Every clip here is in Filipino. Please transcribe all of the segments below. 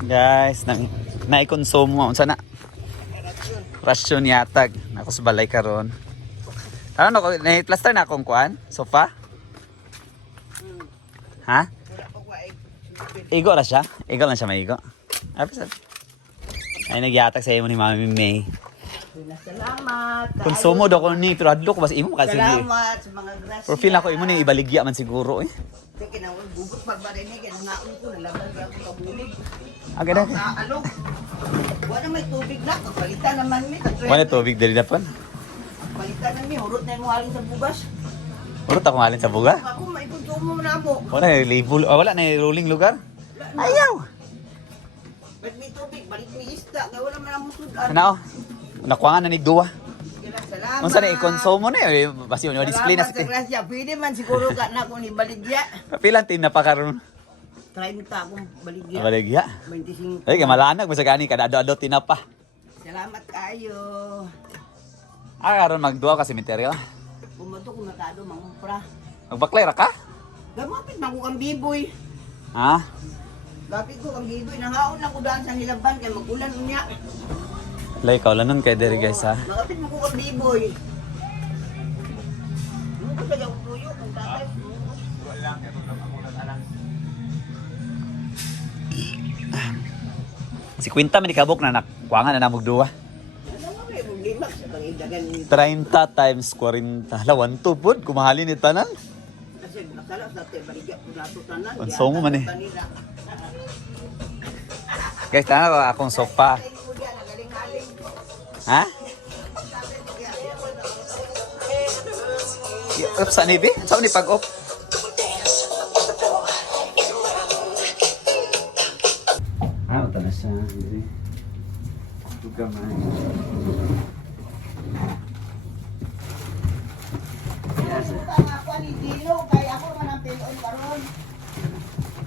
Guys, naikonsumo unsa na? Rasyon yatag. Nako sa balay karon. Ano ko na-plaster na akong kuan? Sofa? Ha? Igo na siya? Igo lang siya maigo. Ay nagyatag sa imo ni Mami May. Salamat. Konsumo daw ko ni pero adlo ko bas imo kasi. Salamat sa mga grasya. Profile ako imo ni ibaligya man siguro eh. Sige na, bubot pagbarinig, nangaon ko, nalaban ka ako kabulig. Agad na. Naalog. Wala may tubig na, kapalitan naman mi. Wala tubig dali na pan. Palitan namin, hurot na yung halin sa bugas. Urot ako malin sa buga. Ako, may konsumo mo na mo. Wala na label, wala na rolling lugar. Ayaw. Ba't may tubig, balik may isda, kaya wala man ang musudan. Ano? Nakuha na ni duwa. Salamat. Unsa na i-consume mo na eh. Basta yun, display na Salamat sa sa grasya. Pwede man siguro ka na kung ibaligya. pilang tin na pa karon. 30 akong baligya. Baligya. 25. Ay, malanag mo sa gani kada ado-ado tinapa. Salamat kayo. Karon magduwa ka sementeryo. Bumato kung nakado, mangupra. Magbaklay ra ka? Gamapit man ko kang biboy. Ha? Gapit ko kang biboy. Nangaon lang ko daan sa hilaban kaya magulan unya. Lay ka wala nun kay diri guys ha. Magapit mo ko kang biboy. Ano ko kaya tuyo kung tatay? Si Quinta man ikabok na nakuangan na namog duwa. Ano mo rin, problema sa pangidagan ni 30 times 40. Lawan to pod kumahalin ni tanan. kasi nakala sa te baligya ko nato tanan. Konsumo man eh. Guys, tanaw akong sofa. Ha? Up sa nibi? Saan ni pag-up? Ah, ito na siya. Tuga man.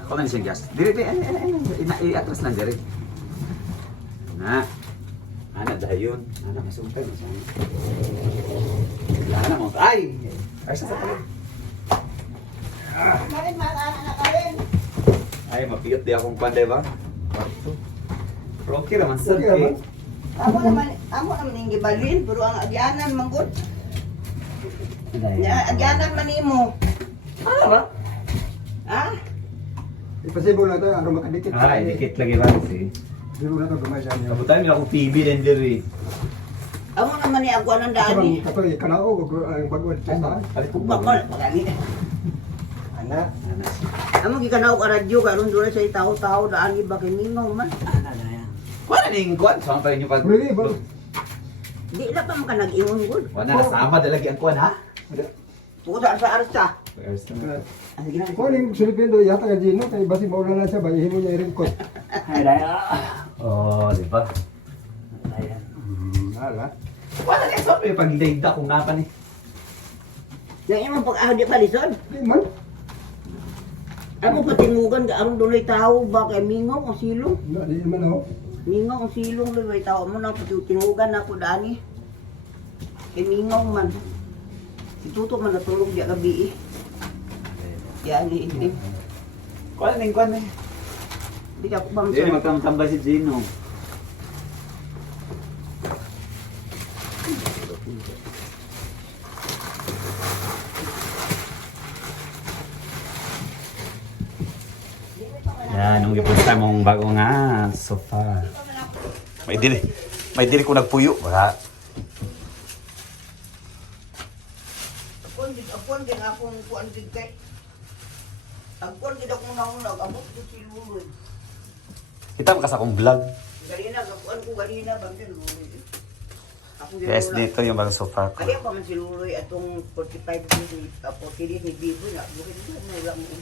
Ako man siya gas. Diri, i-atras lang diri. Na. Ana dayon. Ana masumpay mo sana. Ana mo. Ay! Ay sa pala. Ay, mapiyot di akong panday ba? Pero okay naman sir. Amo naman yung gibalin, pero ang agyanan manggod. Agyanan man nimo. Ano ba? Ha? Ipasibo na ito, ang rumakadikit. Ay, dikit lagi ba si. Sibo na ito, gumay siya niya. Kabutan mo akong TV din diri. Amo naman ni agwan ng dani. Ito, ikanao, ang pagod. Bakal pagani. Anak. Ana. Amo gikanaw ka radyo karon dura sa tawo-tawo daan iba kay ningaw man. Ana na yan. Kuha na ning kuha. Saan pa inyo pag... Really, bro? Di na pa man ka nag-ingon gud. Wala na sama dalagi ang kuha ha? Pusa sa arsa. Ano gina? Kung yung Filipino, yata ka Gino, kaya basi maula na siya, bayihin mo niya i-ringkot. Ay, daya. Oh, di ba? Ayan. Hala. Wala na sa may pagdayda kung nga pa ni. Yang imong pag di pa lisod. Di man. Amo patingugan ka aron dunay tawo ba kay mingaw ang silong. Di man ako. Mingaw ang silong lay tawo mo na patingugan ako dani. Kay mingaw man. Ituto man natulog di gabi eh. Yan ni ini. Kuha na ning kuha na. Di ka bang Hindi magtambay si Gino. Yan, nung ipunta mong bago nga sofa. May dili ko nagpuyo. Wala. Apon din akong kuan din kay. Agpon gid ako naunag abot ko si Luloy. Kita mo kasi akong vlog. Galina gapuan ko galina bangkin Luloy. Ako Yes, dito yung bagong sofa ko. Kaya pa man si Luloy atong 45 days ni 40 days ni Bibo na bukin ko na lang mo.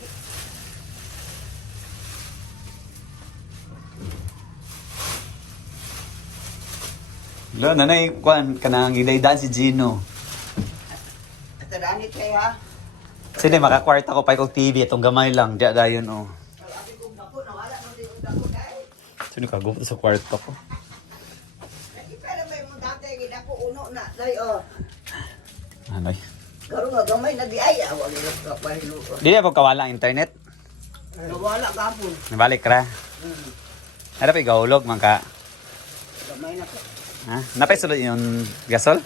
Lo, nanay, kuan, kanang gidaydaan si Gino. At danit kay ha. Sino, makakwarta ko pa kong TV, itong gamay lang, diya dayon, oh. Abi kong dako nawala man din ang dako dai. Sino kagupo sa kwarto ko? Lagi pala may mo dati gid ako uno na dai oh. Anoy? Karon nga gamay na di ay wala ka pahilo. Di na po kawala ang internet. Nawala gapon. Nabalik ra. Ano pa igahulog man ka? Gamay na ko. Ha? Napay sulod yung gasol?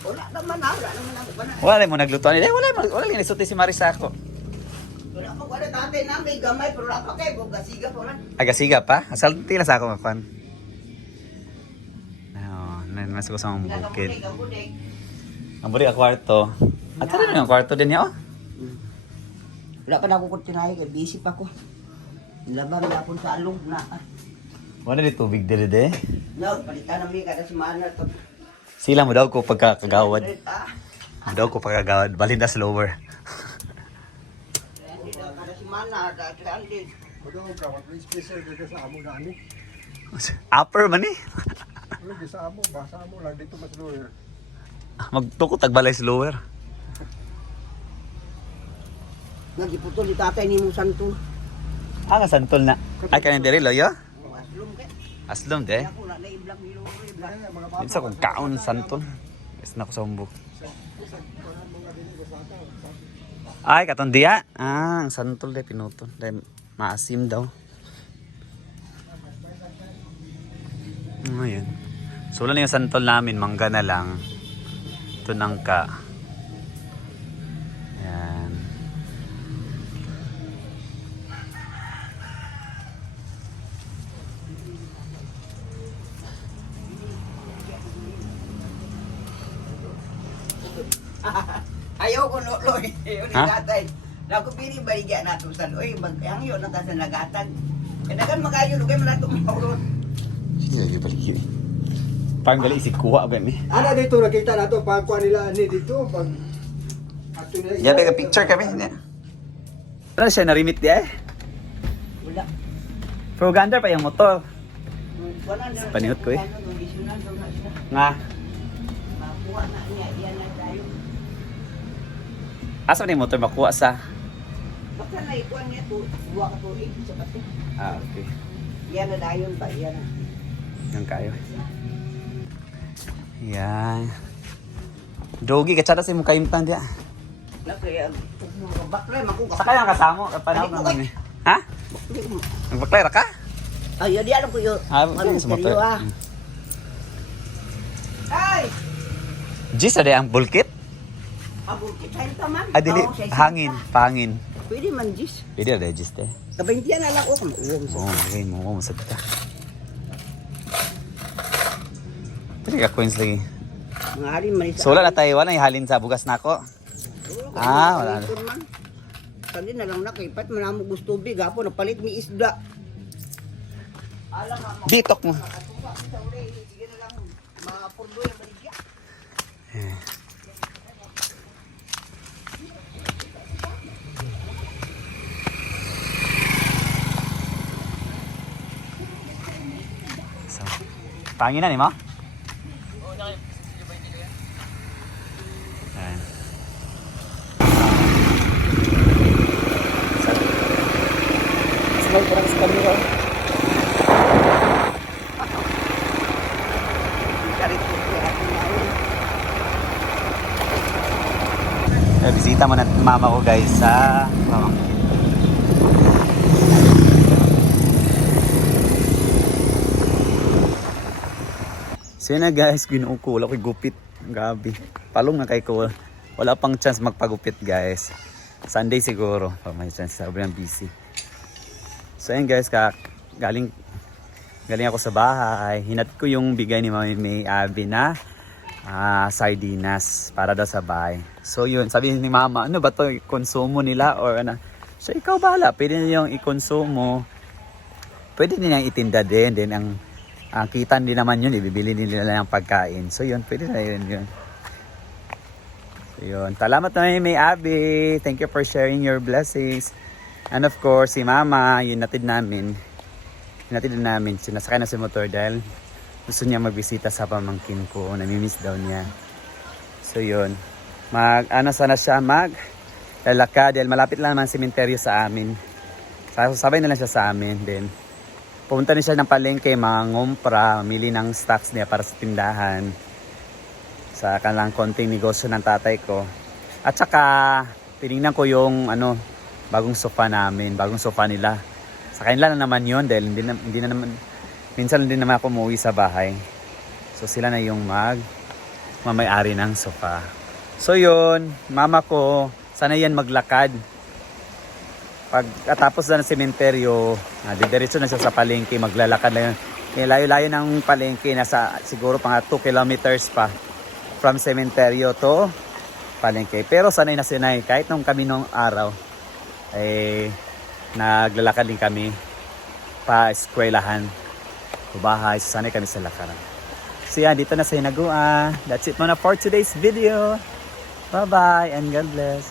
Wala naman ako na. Wala mo nagluto ni. Wala lang nagsulti si Marisa ako. Wala tatay na may gamay pero wala pa kayo. Gasiga pa lang. Agasiga pa? Asal tila sa ako mapan. Mas ko sa mga bukid. Ang buri ka kwarto. At tara na yung kwarto din niya, oh. Wala pa na ako kutinay, kaya busy pa ko. Nilabang na ako sa alog na. Wala di tubig dili de. No, palitan namin kada semana to. Sila mo daw ko pagkakagawad. Ah, Mo daw ko pagkagawad. Balin na slower. hindi daw kada semana, kada din. Magawag ka, may special dito sa amo na ani. Upper man eh. Ano, di sa amo, basa amo lang dito mas lawyer. Magtukot tagbalay slower. Nagiputol ni tatay ni mo santo. Nga santol na. Ay kanin diri loyo? Aslum kay. Aslom de. Ako na naiblang nilo, iblang. Mga bata, Minsan kung kaon santol. Is na ko sa umbok. Ay katon diya. Ah, ang santol de pinutol. Dahil maasim daw. Ayun. So wala na yung santol namin, mangga na lang. Ito nangka. Ayan. Ayaw ko loy. Ayaw ni Ha? tatay. Naku pili baligya na to sa loy. Ang yun na sa nagatag. Kanagan magayo lugay man nato mauron. Sige, lagi balik. Parang gali isip kuha ba ni? Ana dito nakita nato pagkuha nila ani dito pag ato nila. Yan taga picture kami. Ano siya narimit di eh? Wala. Pero ganda pa yung motor. Wala na. Panihot ko eh. Traditional daw na siya. Nga. Makuha na niya. Yan na tayo. Asa na yung motor makuha sa? Baka na ikuan niya to. Buwa ka to sa pati. Ah, okay. Yan na dayon ba? Yan na. Yan kayo. Yan. Dogi, katsada sa imong kaimtan diya. Kaya mga baklay makuha. Sakay ang kasamo, panahon naman eh. Ha? Nagbaklay ra ka? Ay, di alam ko yun. Ah, sa motor. Ay! Gis, ada ang bulkit? Abot kita man. Ah, dili, Oo, siya- hangin, pangin. Pwede man, Jis. Pwede ada gis te. Kabaintiyan na lang ako. Uwang sa. Oo, okay, mo masagta. Pwede ka coins lagi. Mga hari man. So wala na tayo, wala ihalin sa bugas na ako. Ah, wala na. Sali na lang nakipat. Manamo gusto tubig. Apo, napalit mi isda. Alam nga, Bitok mo. makatuwa. Sa uli, sige na lang. Mga purdo yung baligya. So, pangin na ni mo? Ayan. Small parang sa kamera. Bisita mo na mama ko guys sa pamangkin. So yun na guys, ginuo ko. Wala ko'y gupit. Gabi. Palong na kay ko. Wala pang chance magpagupit guys. Sunday siguro. May chance. Sobrang busy. So yun guys, galing ako sa bahay. Hinat ko yung bigay ni Mami May Abby na sardinas para daw sa bahay. So yun, sabi ni Mama, ano ba to, konsumo nila or ano? So ikaw bahala, pwede nilang i-konsumo. Pwede nilang itinda din. Then ang kita din naman yun, ibibili nila ng pagkain. So yun, pwede na yun. So yun, salamat na May Abby. Thank you for sharing your blessings. And of course, si Mama, yun natid namin. Sinasakay na si motor dahil gusto niya magbisita sa pamangkin ko. Namimiss daw niya. So yun. Sana siya lalakad dahil malapit lang naman sementeryo sa amin. Sabay na lang siya sa amin. Then, pumunta na siya ng palengke, mangumpra, mamili ng stocks niya para sa tindahan. Sa kanilang konting negosyo ng tatay ko. At saka, tinignan ko yung bagong sofa namin, bagong sofa nila. Sa kanila na naman yun dahil hindi na naman, minsan hindi naman ako umuwi sa bahay. So sila na yung mamayari ng sofa. So yun, mama ko, sana yan maglakad. Pag atapos na ng sementeryo, didiretso na siya sa palengke, maglalakad na yun. Layo-layo ng palengke, nasa siguro pang 2 kilometers pa from sementeryo to palengke. Pero sanay na sinay, kahit nung kami nung araw, naglalakad din kami pa eskwelahan o bahay. Sanay kami sa lakaran. So yan, dito na sa Hinaguan. That's it muna for today's video. Bye-bye and God bless.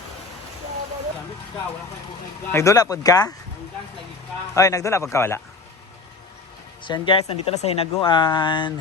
Nagdula pod ka? Oy, nagdula pod ka wala? So yan guys, nandito na sa Hinaguan.